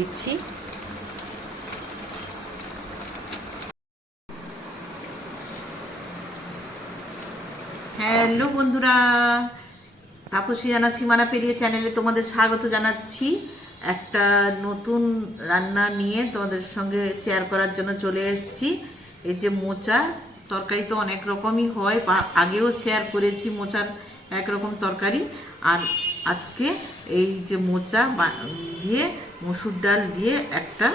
দিচ্ছি। হ্যালো বন্ধুরা, তাপসী জানা সীমানা পেরিয়ে চ্যানেলে তোমাদের স্বাগত জানাচ্ছি। একটা নতুন রান্না নিয়ে তোমাদের সঙ্গে শেয়ার করার জন্য চলে এসেছি। এই যে মোচা, তরকারি তো অনেক রকমই হয় আগেও শেয়ার করেছি মোচার একরকম তরকারি। আর আজকে এই যে মোচা দিয়ে মসুর ডাল দিয়ে একটা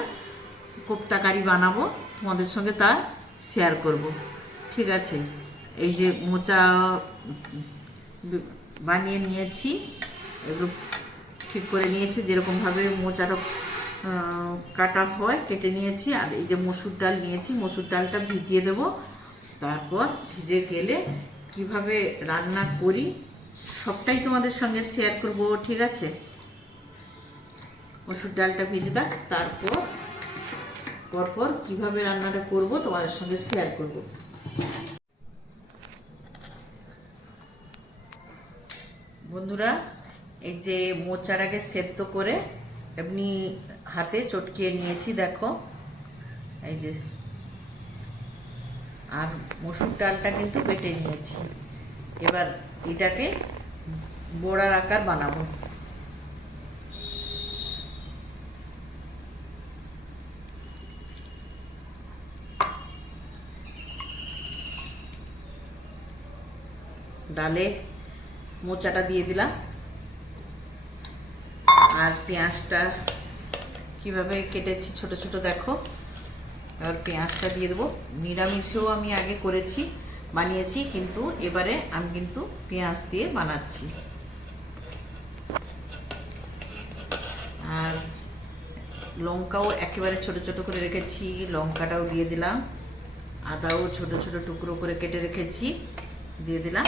কোপ্তা কারি বানাবো। তোমাদের সঙ্গে তা শেয়ার করব। ঠিক আছে? এই যে মোচা বানিয়ে নিয়েছি, এগুলো ঠিক করে নিয়েছি। যেরকমভাবে মোচাটা কাটা হয়, কেটে নিয়েছি। আর এই যে মসুর ডাল নিয়েছি, মসুর ডালটা ভিজিয়ে দেব। তারপর ভিজে গেলে কীভাবে রান্না করি, সবটাই তোমাদের সঙ্গে শেয়ার করব। ঠিক আছে? মসুর ডালটা ভিজবা, তারপর, পরপর কীভাবে রান্নাটা করব তোমাদের সঙ্গে শেয়ার করব। বন্ধুরা, এই যে মোচাটাকে সেদ্ধ করে এমনি হাতে চটকিয়ে নিয়েছি, দেখো। এই যে, আর মসুর ডালটা কিন্তু বেটে নিয়েছি। এবার এটাকে বড়ার আকার বানাবো। ডালে মোচাটা দিয়ে দিলাম। আর পেঁয়াজটা কীভাবে কেটেছি ছোট ছোট দেখো। এবার পেঁয়াজটা দিয়ে দেবো। নিরামিষেও আমি আগে করেছি, বানিয়েছি, কিন্তু এবারে আমি কিন্তু পেঁয়াজ দিয়ে বানাচ্ছি। আর লঙ্কাও একেবারে ছোট ছোট করে রেখেছি, লঙ্কাটাও দিয়ে দিলাম। আদাও ছোট ছোট টুকরো করে কেটে রেখেছি, দিয়ে দিলাম।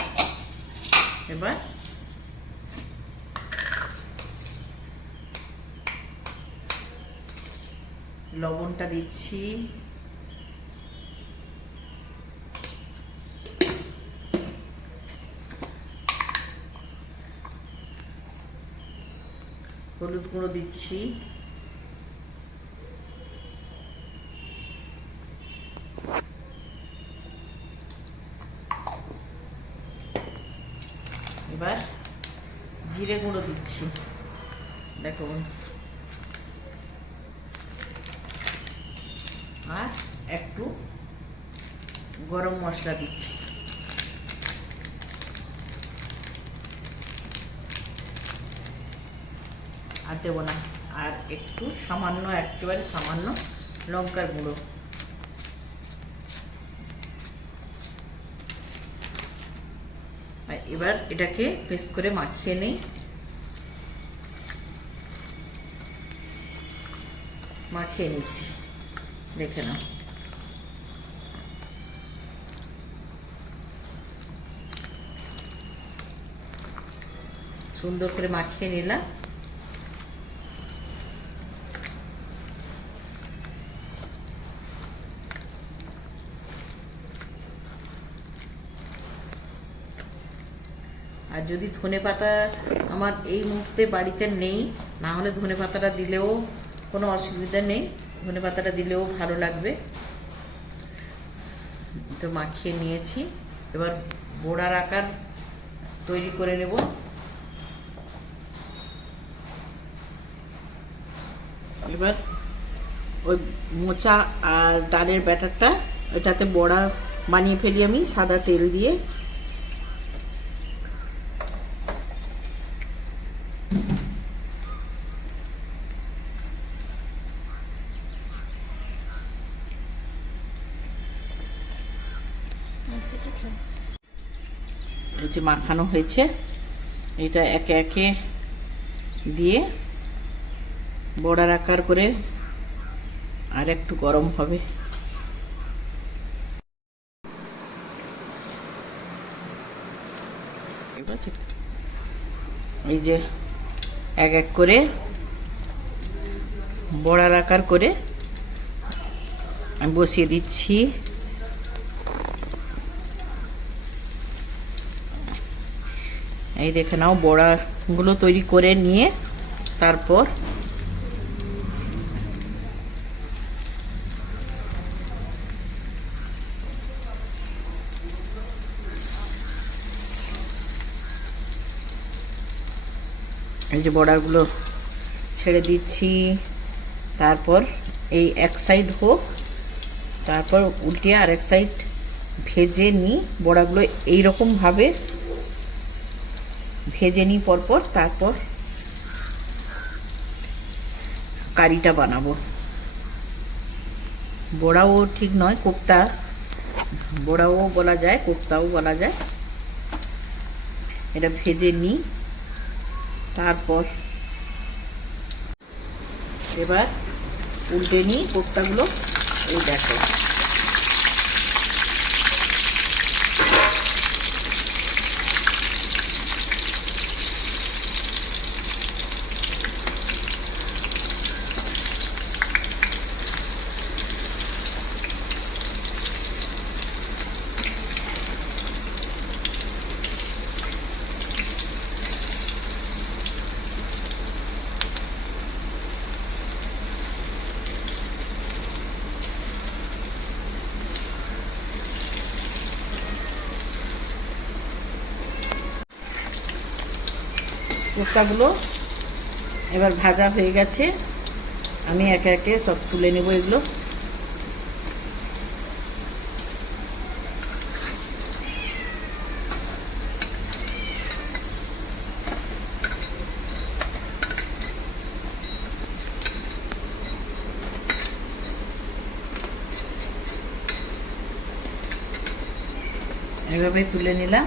এবার লবণটা দিচ্ছি। হলুদ গুঁড়ো দিচ্ছি। এবার জিরে গুঁড়ো দিচ্ছি। দেখো। আর একটু গরম মশলা দিচ্ছি। আর দেবো না। আর একটু সামান্য, একেবারে সামান্য লঙ্কার গুঁড়ো। এবার এটাকে প্রেস করে মাখিয়ে নেই। মাখিয়ে নিচ্ছি। দেখে নাও। সুন্দর করে মাখিয়ে নিলাম। আর যদি ধনে পাতা আমার এই মুহূর্তে বাড়িতে নেই না হলে ধনে পাতাটা দিলেও কোনো অসুবিধা নেই। ধনে পাতাটা দিলেও ভালো লাগবে। তো মাখিয়ে নিয়েছি। এবার বোড়ার আকার তৈরি করে নেব। এবার ওই মোচা আর ডালের ব্যাটারটা ওইটাতে বড়া বানিয়ে ফেলি আমি, সাদা তেল দিয়ে। যে মাখানো হয়েছে। এটা একে একে দিয়ে বড়ার আকার করে আর একটু গরম হবে। এই যে এক এক করে বড়ার আকার করে আমি বসিয়ে দিচ্ছি। এই দেখে নাও, বড়াগুলো তৈরি করে নিয়ে তারপর এই যে বর্ডারগুলো ছেড়ে দিচ্ছি, তারপর এই এক সাইড হোক, তারপর উল্টিয়ে আর এক সাইড ভেজে নিই। বড়াগুলো এইরকমভাবে ভেজে নিই পরপর, তারপর কারিটা বানাবো। বড়াও ঠিক নয়, কোপ্তা। বড়াও বলা যায়, কোপ্তাও বলা যায়। এটা ভেজে নিই, তারপর এবার উল্টে নিই কোপ্তাগুলো। এই দেখো। কোপ্তাগুলো এবার ভাজা হয়ে গেছে। আমি একে একে সব তুলে নেব এগুলো। এভাবে তুলে নিলাম।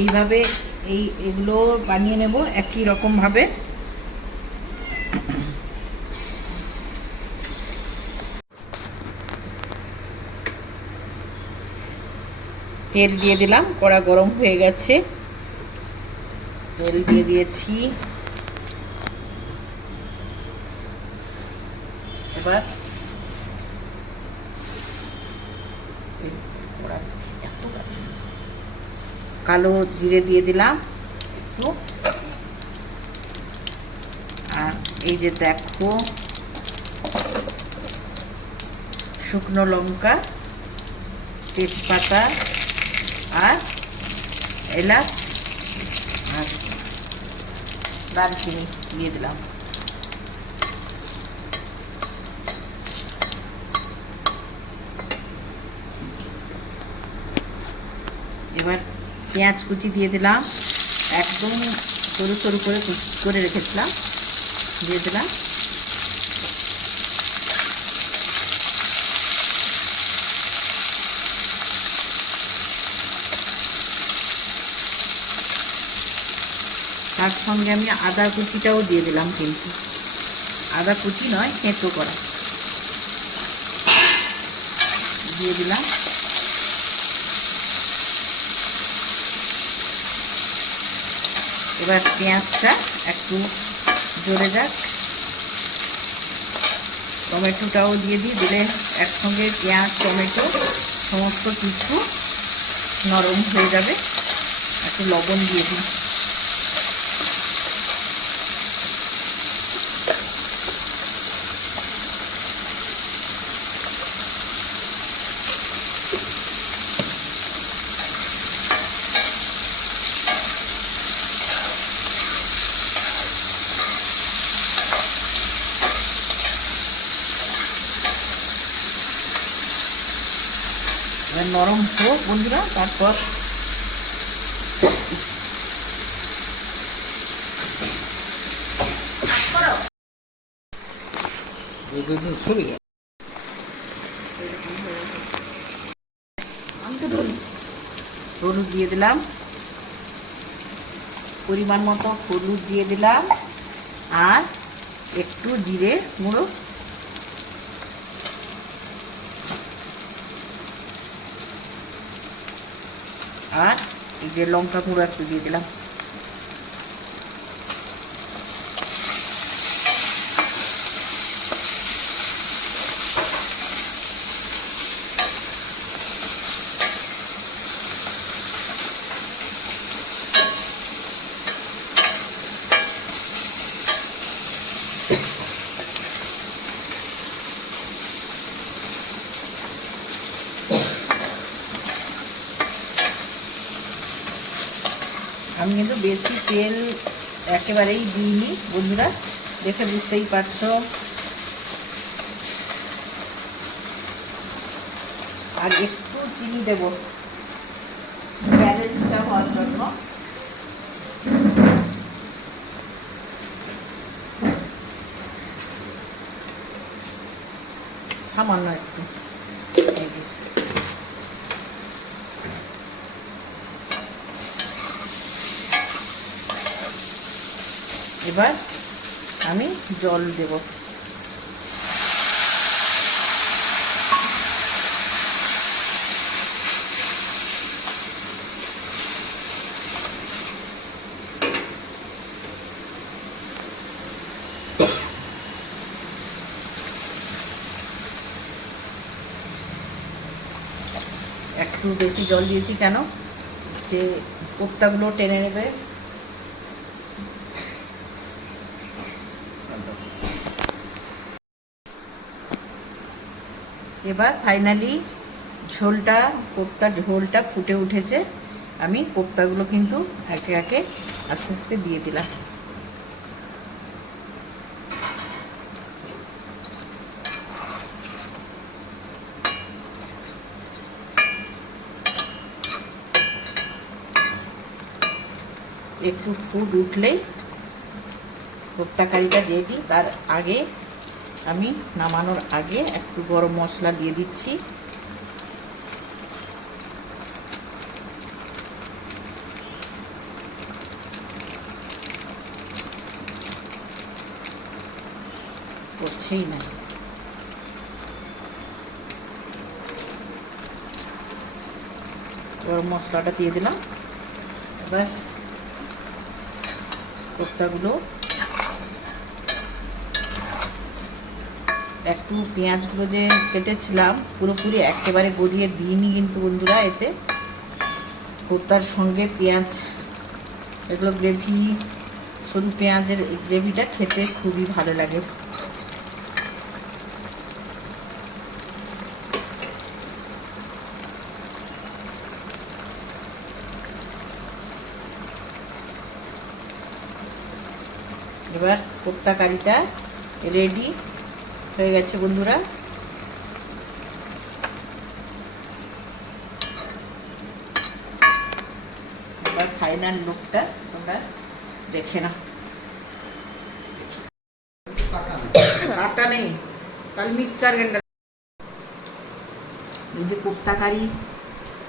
এইভাবে এই এগুলো বানিয়ে নেব একই রকম ভাবে। তেল দিয়ে দিলাম, কড়া গরম হয়ে গেছে। তেল দিয়ে দিয়েছি। এবার এই কড়া এত গাছে কালো জিরে দিয়ে দিলাম। একটু আর এই যে দেখো, শুকনো লঙ্কা, তেজপাতা আর এলাচ আর দারচিনি দিয়ে দিলাম। এবার পেঁয়াজ কুচি দিয়ে দিলাম। একদম সরু সরু করে করে রেখেছিলাম। দিয়ে দিলাম। তার সঙ্গে আমি আদা কুচিটাও দিয়ে দিলাম কিন্তু। আদা কুচি নয় থেঁতো করা। দিয়ে দিলাম। এবার পেঁয়াজটা একটু জোরে যাক। টমেটোটাও দিয়ে দিই, দিলে একসঙ্গে পেঁয়াজ, টমেটো সমস্ত কিছু নরম হয়ে যাবে। একটু লবণ দিয়ে দিই। এবার নরম হোক বন্ধুরা, তারপর হলুদ দিয়ে দিলাম। পরিমাণ মতো হলুদ দিয়ে দিলাম। আর একটু জিরে গুঁড়ো আর এই যে লঙ্কা গুঁড়ো একটু দিয়ে দিলাম। আমি কিন্তু বেশি তেল একেবারেই দিইনি, বন্ধুরা, দেখে বুঝতেই পারছ। আর একটু চিনি দেবো, ব্যালেন্সটা হওয়ার জন্য। সামান্য একটু এই যে। এবার আমি জল দেব। একটু বেশি জল দিয়েছি কেন? যে কোপ্তাগুলো টেনে নেবে। এবার ফাইনালি ঝোলটা, কোপ্তা ঝোলটা ফুটে উঠেছে। আমি কোপ্তাগুলো কিন্তু একে একে আস্তে আস্তে দিয়ে দিলাম। একটু ফুট উঠলেই কোপ্তা কারিটা রেডি তার আগে আমি নামানোর আগে একটু গরম মশলা দিয়ে দিচ্ছি। করছেই না। গরম মশলাটা দিয়ে দিলাম। এবার কোপ্তাগুলো পেঁয়াজগুলো যে কেটেছিলাম, পুরোপুরি একেবারে গড়িয়ে দিইনি কিন্তু বন্ধুরা এতে। কোপ্তার সঙ্গে পেঁয়াজ, এগুলো গ্রেভি, সরু পেঁয়াজের গ্রেভিটা খেতে খুবই ভালো লাগে। এবার কোপ্তা কারিটা রেডি। হয়ে গেছে, বন্ধুরা। এবার ফাইনাল লুকটা তোমরা দেখে নাও। কাটা নেই। কাল মিক্সচার গ্রাইন্ডার। যে কোপ্তা কারি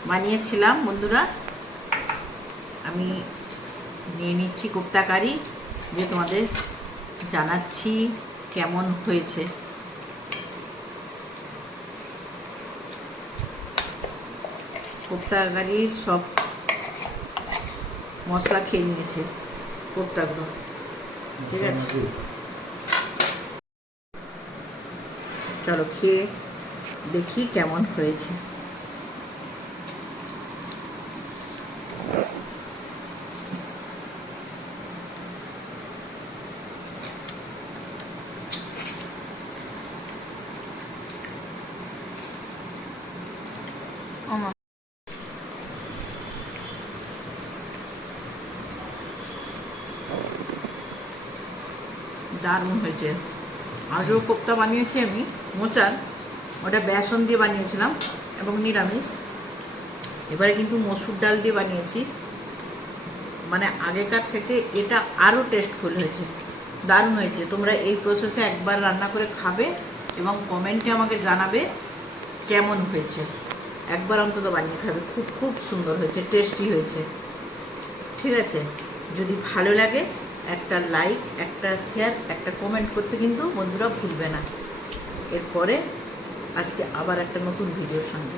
বানিয়েছিলাম, বন্ধুরা। আমি নিয়ে নিচ্ছি কোপ্তা কারি যে তোমাদের জানাচ্ছি কেমন হয়েছে। কোপ্তাকারির সব মশলা খেয়ে নিয়েছে কোপ্তাগুলো। ঠিক আছে? চলো খেয়ে দেখি কেমন হয়েছে। দারুণ হয়েছে। আগেও কোপ্তা বানিয়েছি আমি, মোচার। ওটা বেসন দিয়ে বানিয়েছিলাম এবং নিরামিষ। এবারে কিন্তু মসুর ডাল দিয়ে বানিয়েছি। মানে আগেকার থেকে এটা আরও টেস্টফুল হয়েছে। দারুণ হয়েছে। তোমরা এই প্রসেসে একবার রান্না করে খাবে এবং কমেন্টে আমাকে জানাবে কেমন হয়েছে। একবার অন্তত বানিয়ে খাবে। খুব খুব সুন্দর হয়েছে টেস্টি হয়েছে। ঠিক আছে? যদি ভালো লাগে একটা লাইক একটা শেয়ার একটা কমেন্ট করতে কিন্তু বন্ধুরা ভুলবে না। এরপরে আসছে আবার একটা নতুন ভিডিওর সঙ্গে